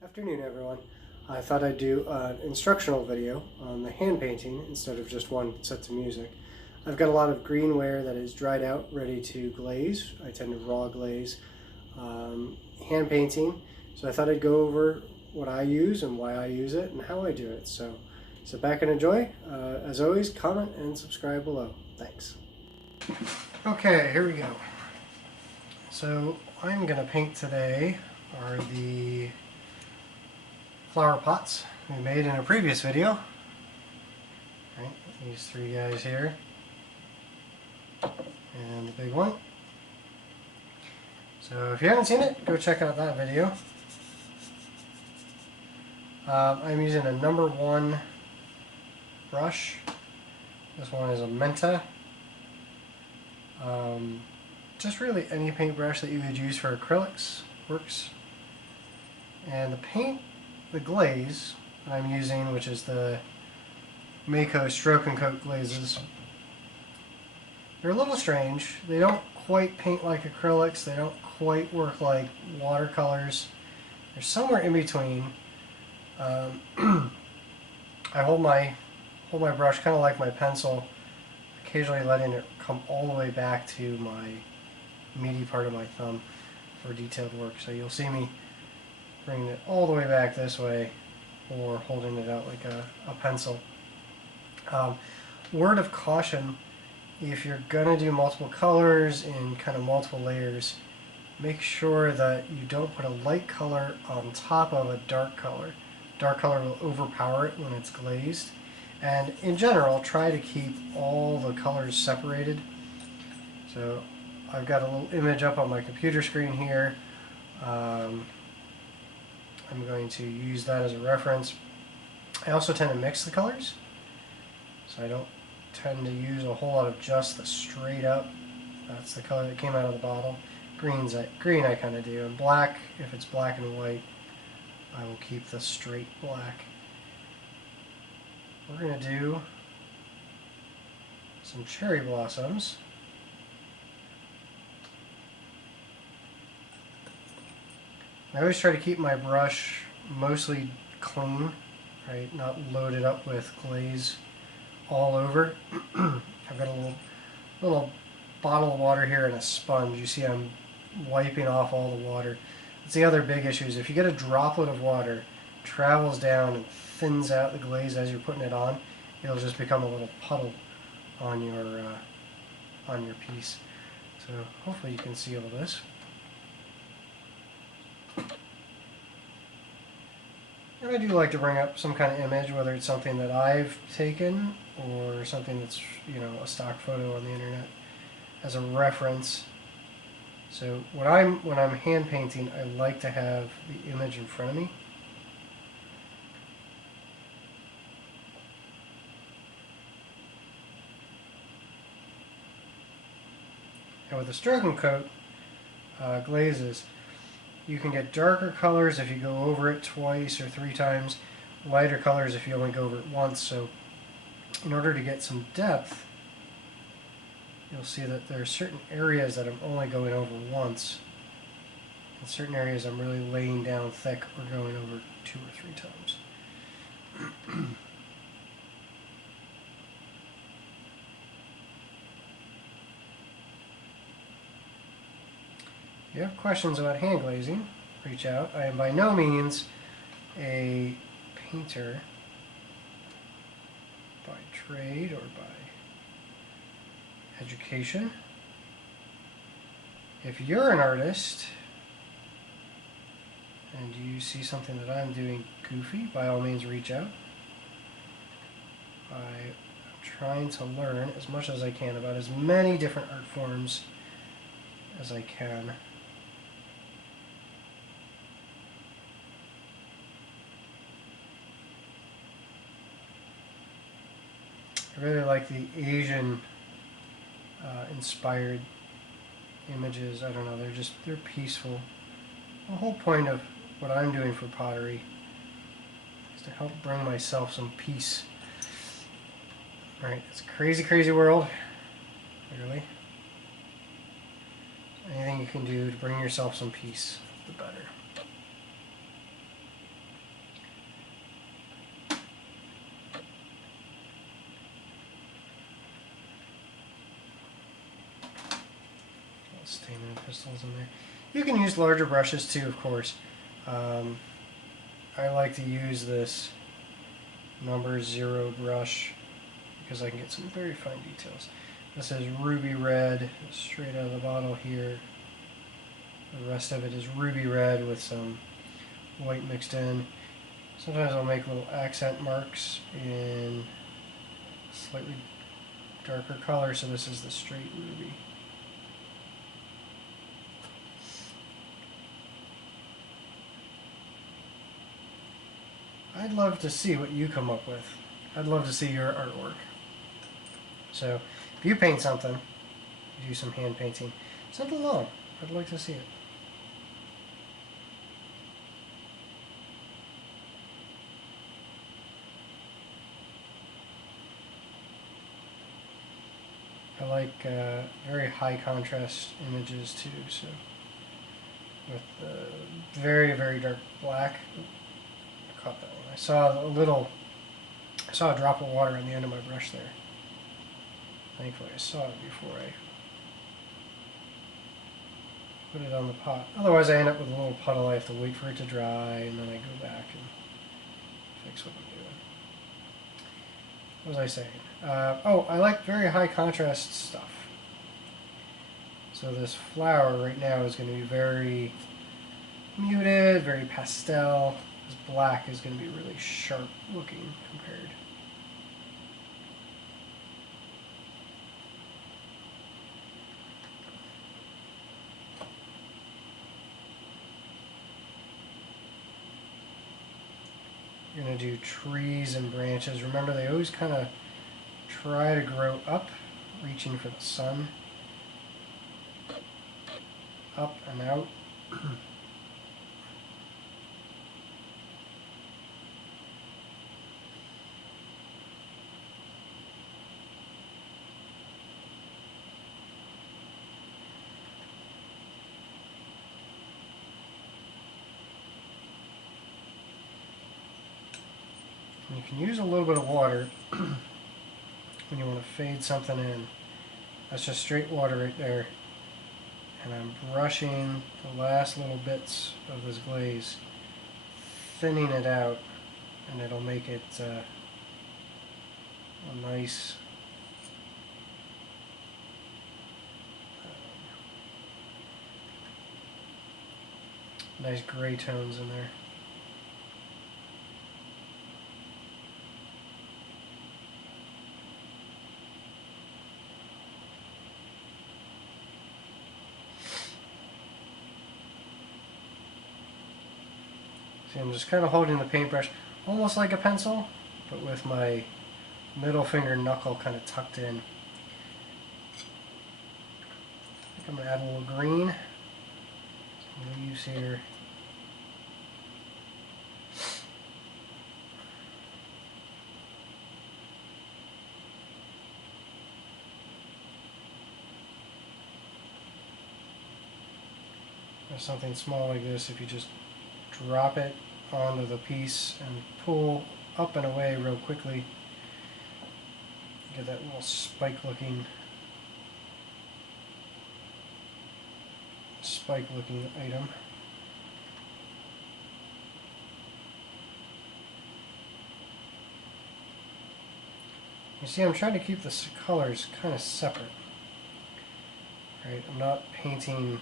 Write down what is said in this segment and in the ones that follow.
Afternoon, everyone. I thought I'd do an instructional video on the hand painting instead of just one set to music. I've got a lot of greenware that is dried out, ready to glaze. I tend to raw glaze hand painting, so I thought I'd go over what I use and why I use it and how I do it. So sit back and enjoy. As always, comment and subscribe below. Thanks. Okay, here we go. So I'm going to paint today are the flower pots we made in a previous video. Right, these three guys here, and the big one. So if you haven't seen it, go check out that video. I'm using a number 1 brush. This one is a Menta. Just really any paintbrush that you would use for acrylics works. And the glaze that I'm using, which is the Mako Stroke and Coat glazes, they're a little strange. They don't quite paint like acrylics. They don't quite work like watercolors. They're somewhere in between. I hold my brush kind of like my pencil, occasionally letting it come all the way back to my meaty part of my thumb for detailed work. So you'll see me bringing it all the way back this way or holding it out like a pencil. Word of caution, if you're going to do multiple colors in kind of multiple layers, make sure that you don't put a light color on top of a dark color. Dark color will overpower it when it's glazed. And in general, try to keep all the colors separated. So I've got a little image up on my computer screen here. I'm going to use that as a reference. I also tend to mix the colors, so I don't tend to use a whole lot of just the straight up. That's the color that came out of the bottle. Green I kind of do, and black, if it's black and white, I will keep the straight black. We're going to do some cherry blossoms. I always try to keep my brush mostly clean, right? Not loaded up with glaze all over. I've got a little bottle of water here and a sponge. You see I'm wiping off all the water. That's the other big issue, is if you get a droplet of water, travels down and thins out the glaze as you're putting it on, it'll just become a little puddle on your piece. So hopefully you can see all this. And I do like to bring up some kind of image, whether it's something that I've taken or something that's, you know, a stock photo on the internet as a reference. So when I'm hand painting, I like to have the image in front of me. And with the stroke and coat glazes, you can get darker colors if you go over it twice or 3 times, lighter colors if you only go over it once. So in order to get some depth, you'll see that there are certain areas that I'm only going over once, and certain areas I'm really laying down thick or going over 2 or 3 times. If you have questions about hand glazing, reach out. I am by no means a painter by trade or by education. If you're an artist and you see something that I'm doing goofy, by all means reach out. I'm trying to learn as much as I can about as many different art forms as I can. I really like the Asian inspired images. I don't know, they're peaceful. The whole point of what I'm doing for pottery is to help bring myself some peace. Right, it's a crazy, crazy world, literally. Anything you can do to bring yourself some peace, the better. Stamina pistils in there. You can use larger brushes too, of course. I like to use this number 0 brush because I can get some very fine details. This is ruby red, straight out of the bottle here. The rest of it is ruby red with some white mixed in. Sometimes I'll make little accent marks in slightly darker color, so this is the straight ruby. I'd love to see what you come up with. I'd love to see your artwork. So, if you paint something, you do some hand painting, send it along. I'd like to see it. I like very high contrast images too, so with very, very dark black. I caught that one. I saw a drop of water on the end of my brush there. Thankfully I saw it before I put it on the pot. Otherwise I end up with a little puddle. I have to wait for it to dry and then I go back and fix what I'm doing. What was I saying? Oh, I like very high contrast stuff. So this flower right now is going to be very muted, very pastel. This black is going to be really sharp looking compared. You're going to do trees and branches. Remember, they always kind of try to grow up, reaching for the sun. Up and out. You can use a little bit of water when you want to fade something in. That's just straight water right there. And I'm brushing the last little bits of this glaze, thinning it out, and it'll make it a nice nice gray tones in there. See, I'm just kind of holding the paintbrush almost like a pencil, but with my middle finger knuckle kind of tucked in. I think I'm going to add a little green. Some leaves here. Or something small like this, if you just drop it onto the piece and pull up and away real quickly. Get that little spike looking item. You see, I'm trying to keep the colors kind of separate. Right? I'm not painting,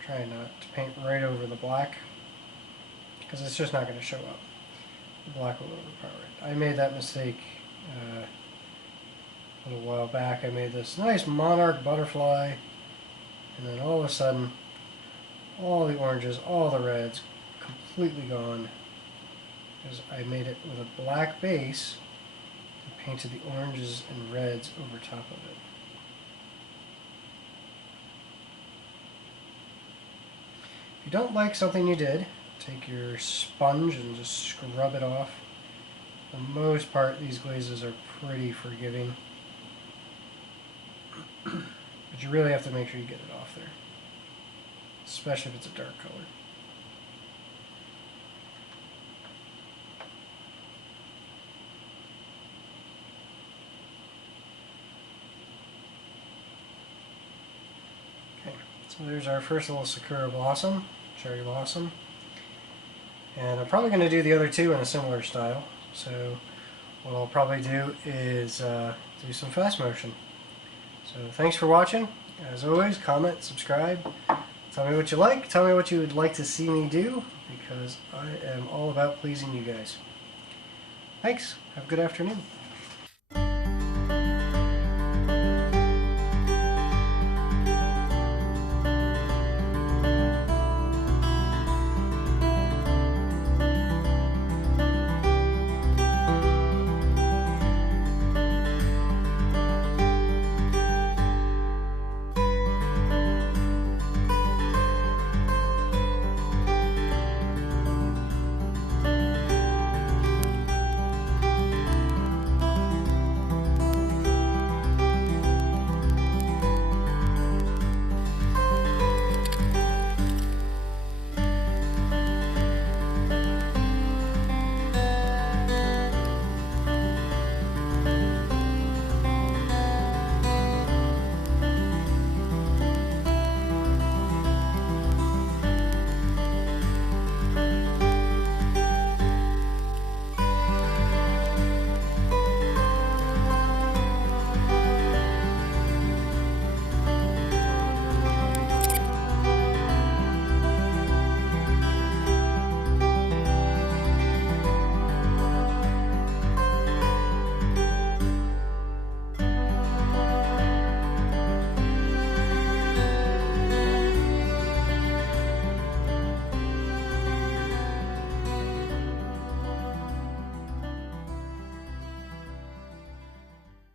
trying not to paint right over the black, because it's just not going to show up. The black will overpower it. I made that mistake a little while back. I made this nice monarch butterfly, and then all of a sudden, all the oranges, all the reds, completely gone, because I made it with a black base and painted the oranges and reds over top of it. If you don't like something you did, take your sponge and just scrub it off. For the most part, these glazes are pretty forgiving. But you really have to make sure you get it off there, especially if it's a dark color. Okay. So there's our first little Sakura blossom, cherry blossom. And I'm probably going to do the other two in a similar style. So what I'll probably do is do some fast motion. So thanks for watching. As always, comment, subscribe. Tell me what you like. Tell me what you would like to see me do, because I am all about pleasing you guys. Thanks. Have a good afternoon.